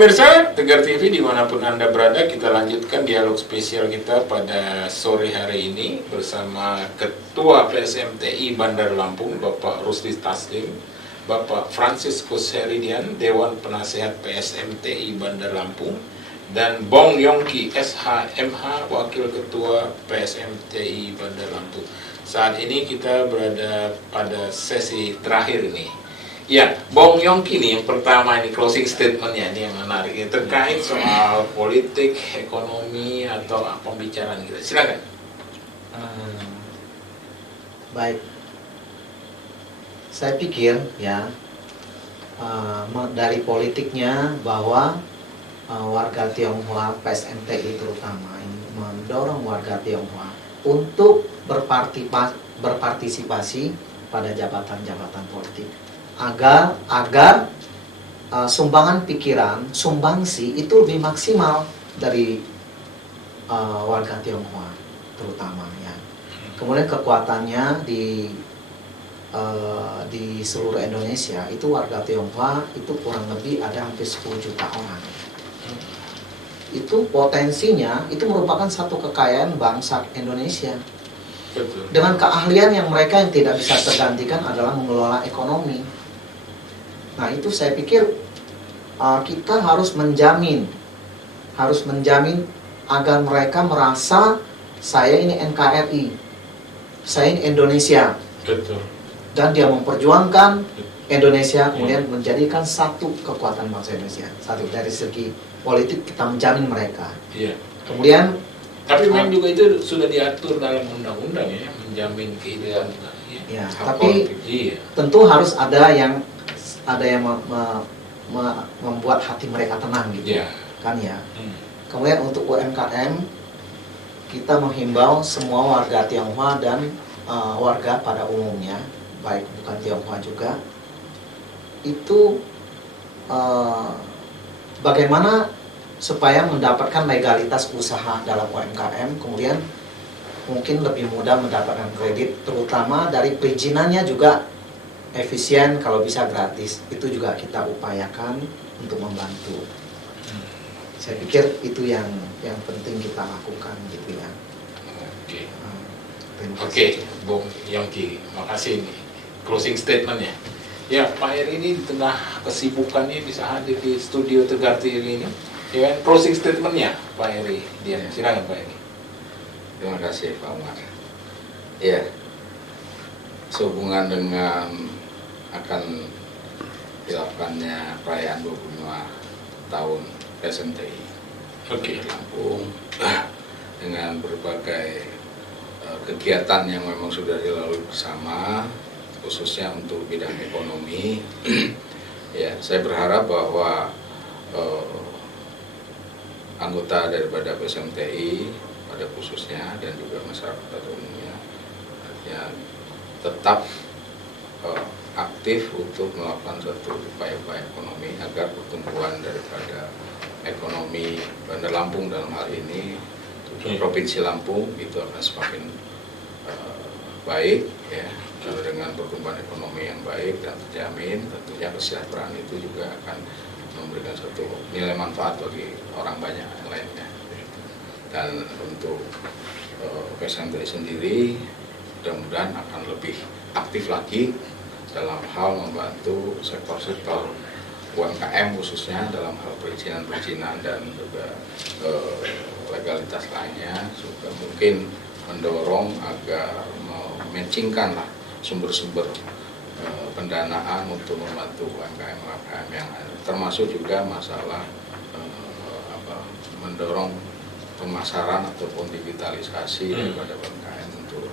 Pemirsa Tegar TV dimanapun Anda berada, kita lanjutkan dialog spesial kita pada sore hari ini bersama Ketua PSMTI Bandar Lampung, Bapak Rusdi Taslim, Bapak Franciscus Heridian, Dewan Penasehat PSMTI Bandar Lampung, dan Bong Yongki SH-MH, Wakil Ketua PSMTI Bandar Lampung. Saat ini kita berada pada sesi terakhir ini. Ya, Bong Yongki nih yang pertama ini closing statementnya ini yang menarik ini terkait soal politik, ekonomi atau pembicaraan kita. Silakan. Baik, saya pikir ya dari politiknya bahwa warga Tionghoa PSMTI terutama ini mendorong warga Tionghoa untuk berpartisipasi pada jabatan-jabatan politik. Agar sumbangan pikiran, sumbangsi itu lebih maksimal dari warga Tionghoa terutama ya. Kemudian kekuatannya di seluruh Indonesia itu warga Tionghoa itu kurang lebih ada hampir 10 juta orang. Itu potensinya itu merupakan satu kekayaan bangsa Indonesia. Betul. Dengan keahlian yang mereka yang tidak bisa tergantikan adalah mengelola ekonomi. Nah itu saya pikir kita harus menjamin agar mereka merasa saya ini NKRI, saya ini Indonesia. Betul. Dan dia memperjuangkan Indonesia kemudian menjadikan satu kekuatan bangsa Indonesia. Satu dari segi politik kita menjamin mereka. Iya. Kemudian tapi memang juga itu sudah diatur dalam undang-undang ya, menjamin kehidupan. Ya, tapi tentu harus ada yang membuat hati mereka tenang gitu, kan ya. Kemudian untuk UMKM kita menghimbau semua warga Tionghoa dan warga pada umumnya, baik bukan Tionghoa juga, itu bagaimana supaya mendapatkan legalitas usaha dalam UMKM, kemudian mungkin lebih mudah mendapatkan kredit, terutama dari perizinannya juga efisien, kalau bisa gratis. Itu juga kita upayakan untuk membantu. Saya pikir itu yang penting kita lakukan gitu ya. Oke, Bung Yongki, makasih nih closing statementnya. Ya, Pak Heri ini di tengah kesibukannya bisa hadir di studio Tegar TV ini. Ya, closing statementnya Pak Heri. Silakan Pak Heri. Terima kasih Pak Umar. Ya, sehubungan dengan akan dilakukannya perayaan 25 tahun PSMTI Lampung dengan berbagai kegiatan yang memang sudah dilalui bersama, khususnya untuk bidang ekonomi. Ya, saya berharap bahwa anggota daripada PSMTI pada khususnya dan juga masyarakat umumnya ya, tetap aktif untuk melakukan suatu upaya-upaya ekonomi agar pertumbuhan daripada ekonomi Bandar Lampung dalam hal ini Provinsi Lampung itu akan semakin baik ya. Dengan pertumbuhan ekonomi yang baik dan terjamin, tentunya kesejahteraan itu juga akan memberikan suatu nilai manfaat bagi orang banyak yang lainnya. Dan untuk PSMTI sendiri mudah-mudahan akan lebih aktif lagi dalam hal membantu sektor-sektor UMKM khususnya dalam hal perizinan dan juga legalitas lainnya, juga mungkin mendorong agar mematchingkan sumber-sumber pendanaan untuk membantu UMKM yang termasuk juga masalah mendorong pemasaran ataupun digitalisasi daripada UMKM untuk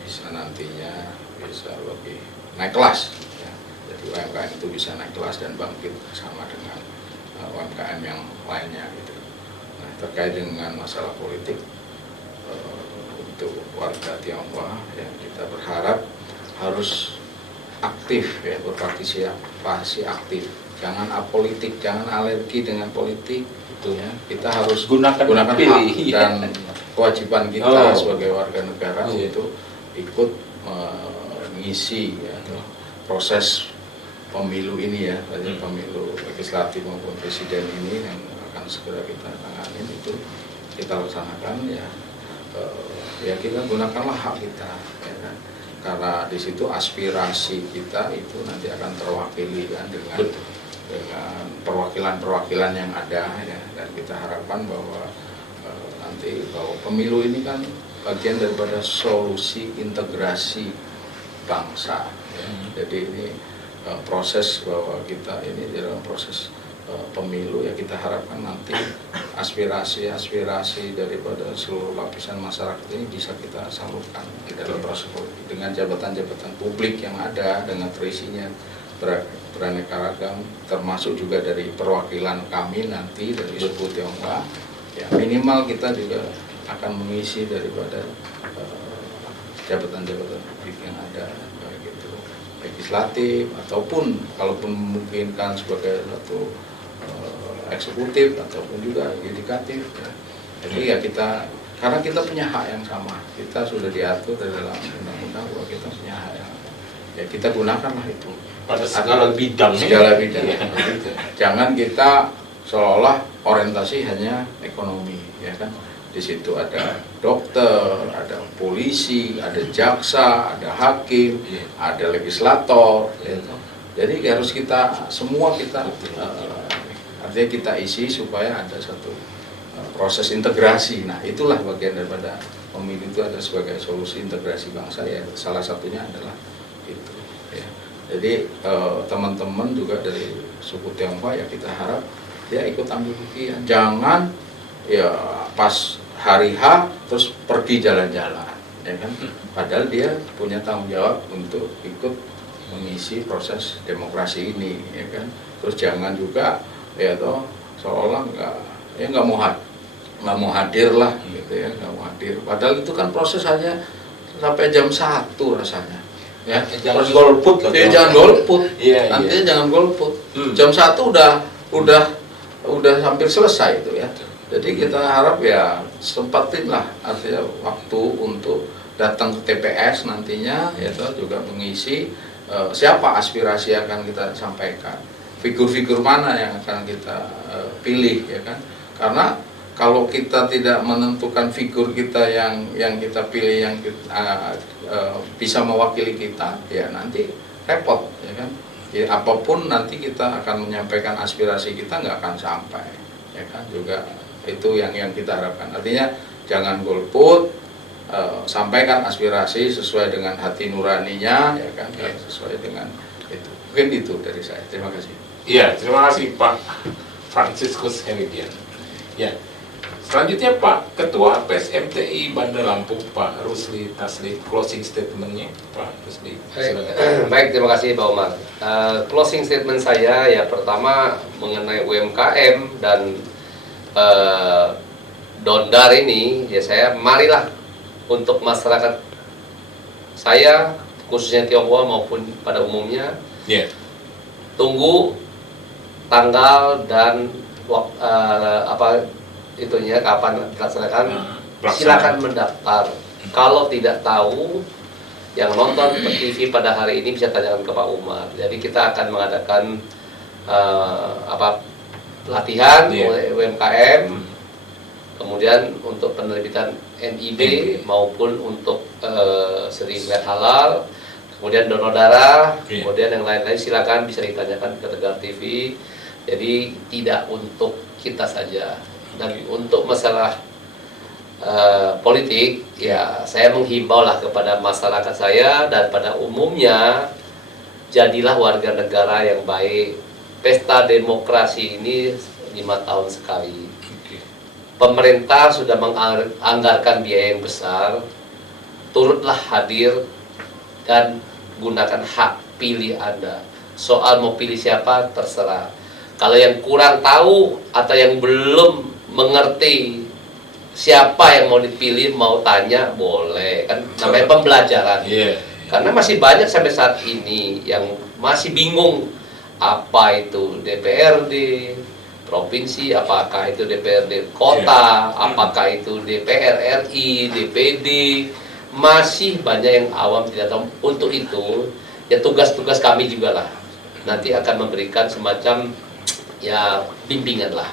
bisa nantinya bisa lebih naik kelas ya. Jadi UMKM itu bisa naik kelas dan bangkit bersama dengan UMKM yang lainnya gitu. Nah, terkait dengan masalah politik untuk warga Tionghoa ya, kita berharap harus aktif ya, berpartisipasi aktif, jangan apolitik, jangan alergi dengan politik gitu ya. Kita harus gunakan hak dan kewajiban kita sebagai warga negara untuk ikut mengisi ya, proses pemilu ini ya, pemilu legislatif maupun presiden ini yang akan segera kita tangani itu kita laksanakan ya. Ya kita gunakanlah hak kita, ya kan? Karena di situ aspirasi kita itu nanti akan terwakili kan dengan perwakilan-perwakilan yang ada ya, dan kita harapkan bahwa nanti bahwa pemilu ini kan bagian daripada solusi integrasi bangsa ya. Jadi ini proses bahwa kita ini dalam proses pemilu ya, kita harapkan nanti aspirasi daripada seluruh lapisan masyarakat ini bisa kita salurkan di dalam proses politik dengan jabatan-jabatan publik yang ada dengan terisinya beraneka ragam, termasuk juga dari perwakilan kami nanti dari suku Tionghoa ya, minimal kita juga akan mengisi daripada jabatan-jabatan publik yang ada, baik itu legislatif ataupun kalaupun memungkinkan sebagai satu eksekutif ataupun juga yudikatif ya. Jadi ya kita, karena kita punya hak yang sama, kita sudah diatur di dalam undang-undang bahwa kita punya hak yang sama. Ya kita gunakanlah itu pada segala bidang. Segala bidang. Jangan kita seolah orientasi hanya ekonomi, ya kan? Di situ ada dokter, ada polisi, ada jaksa, ada hakim, ada legislator. Gitu. Jadi harus kita semua kita artinya kita isi supaya ada satu proses integrasi. Nah itulah bagian daripada pemilu itu ada sebagai solusi integrasi bangsa ya. Salah satunya adalah itu. Ya. Jadi teman-teman juga dari suku Tionghoa ya kita harap dia ikut ambil bagian. Jangan ya pas hari H terus pergi jalan-jalan, ya kan? Padahal dia punya tanggung jawab untuk ikut mengisi proses demokrasi ini, ya kan? Terus jangan juga ya toh seolah nggak mau hadir lah, gitu ya, nggak mau hadir. Padahal itu kan proses hanya sampai jam 1 rasanya. Ya, jangan golput lah. Jangan golput. Nantinya iya. Jangan golput. Jam 1 udah hampir selesai itu ya. Jadi kita harap ya sempatinlah artinya waktu untuk datang ke TPS nantinya, yaitu juga mengisi siapa aspirasi yang akan kita sampaikan, figur-figur mana yang akan kita pilih, ya kan? Karena kalau kita tidak menentukan figur kita yang kita pilih yang bisa mewakili kita, ya nanti repot, ya kan? Ya, apapun nanti kita akan menyampaikan aspirasi kita nggak akan sampai, ya kan? Juga itu yang kita harapkan. Artinya jangan golput, sampaikan aspirasi sesuai dengan hati nuraninya, ya kan? Sesuai dengan itu. Mungkin itu dari saya. Terima kasih. Iya, terima kasih Pak Franciscus Heridian. Ya, selanjutnya Pak Ketua PSMTI Bandar Lampung, Pak Rusli Taslim, closing statementnya, Pak Rusli. Baik, terima kasih Pak Umar. Closing statement saya ya pertama mengenai UMKM dan Dondar ini, ya saya marilah untuk masyarakat saya khususnya Tionghoa maupun pada umumnya, tunggu tanggal dan kapan dilaksanakan, silakan mendaftar. Kalau tidak tahu, yang nonton TV pada hari ini bisa tanyakan ke Pak Umar. Jadi kita akan mengadakan pelatihan UMKM, kemudian untuk penerbitan NIB maupun untuk sertifikat halal, kemudian donor darah, kemudian yang lain-lain silakan bisa ditanyakan ke Tegar TV. Jadi tidak untuk kita saja. Dan untuk masalah politik, ya saya menghimbau lah kepada masyarakat saya dan pada umumnya, jadilah warga negara yang baik. Pesta demokrasi ini 5 tahun sekali. Pemerintah sudah menganggarkan biaya yang besar, turutlah hadir dan gunakan hak pilih Anda. Soal mau pilih siapa terserah. Kalau yang kurang tahu atau yang belum mengerti siapa yang mau dipilih, mau tanya boleh, kan namanya pembelajaran. Karena masih banyak sampai saat ini yang masih bingung apa itu DPRD provinsi, apakah itu DPRD kota, apakah itu DPR RI, DPD. Masih banyak yang awam tidak tahu. Untuk itu ya tugas-tugas kami juga lah nanti akan memberikan semacam ya bimbingan lah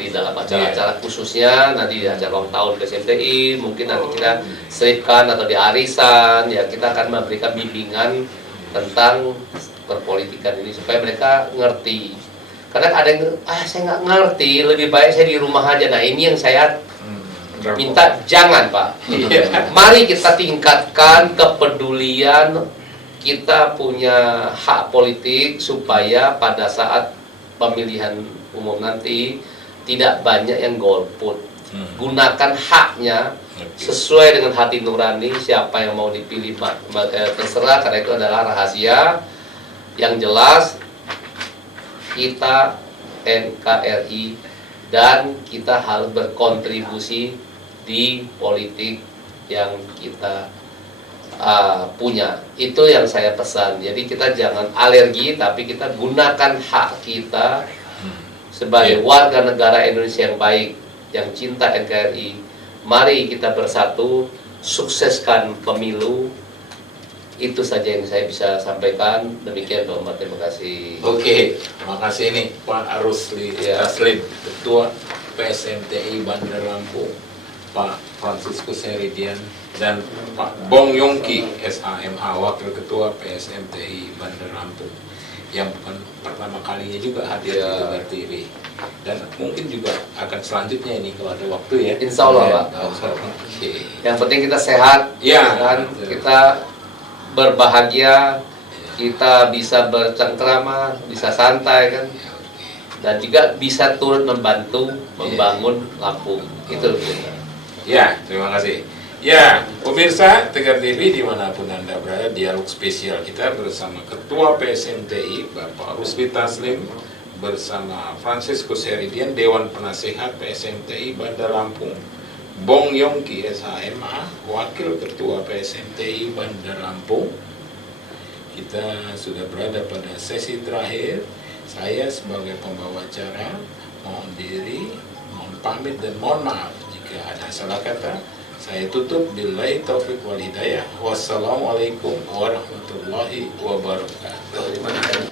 di dalam acara-acara khususnya nanti di acara ulang tahun PSMTI, mungkin nanti kita selipkan atau di arisan ya kita akan memberikan bimbingan tentang perpolitikan ini supaya mereka ngerti. Karena ada yang saya nggak ngerti, lebih baik saya di rumah aja. Nah ini yang saya minta, jangan Pak. Mari kita tingkatkan kepedulian, kita punya hak politik supaya pada saat pemilihan umum nanti tidak banyak yang golput. Gunakan haknya sesuai dengan hati nurani. Siapa yang mau dipilih terserah, karena itu adalah rahasia. Yang jelas kita NKRI dan kita harus berkontribusi di politik yang kita punya. Itu yang saya pesan. Jadi kita jangan alergi, tapi kita gunakan hak kita sebagai warga negara Indonesia yang baik, yang cinta NKRI. Mari kita bersatu, sukseskan pemilu. Itu saja yang saya bisa sampaikan. Demikian Pak Umar, terima kasih. Oke, terima kasih nih Pak Rusli Taslim, Ketua PSMTI Bandar Lampung, Pak Franciscus Heridian, dan Pak Bong Yongki SHMH, Wakil Ketua PSMTI Bandar Lampung, yang bukan pertama kalinya juga hadir di Gebar TV, dan mungkin juga akan selanjutnya ini kalau ada waktu ya. Insya Allah Pak. Oke. Yang penting kita sehat, kan? Kita berbahagia, kita bisa bercengkrama, bisa santai kan, dan juga bisa turut membantu membangun Lampung. Itu kita. Ya, terima kasih. Ya, pemirsa Tegar TV dimanapun Anda berada, dialog spesial kita bersama Ketua PSMTI Bapak Rusli Taslim bersama Franciscus Heridian, Dewan Penasehat PSMTI Bandar Lampung, Bong Yongki SHMA, Wakil Ketua PSMTI Bandar Lampung. Kita sudah berada pada sesi terakhir. Saya sebagai pembawa acara mohon diri, mohon pamit dan mohon maaf jika ada salah kata. Saya tutup billahi taufiq wal hidayah. Wassalamualaikum warahmatullahi wabarakatuh.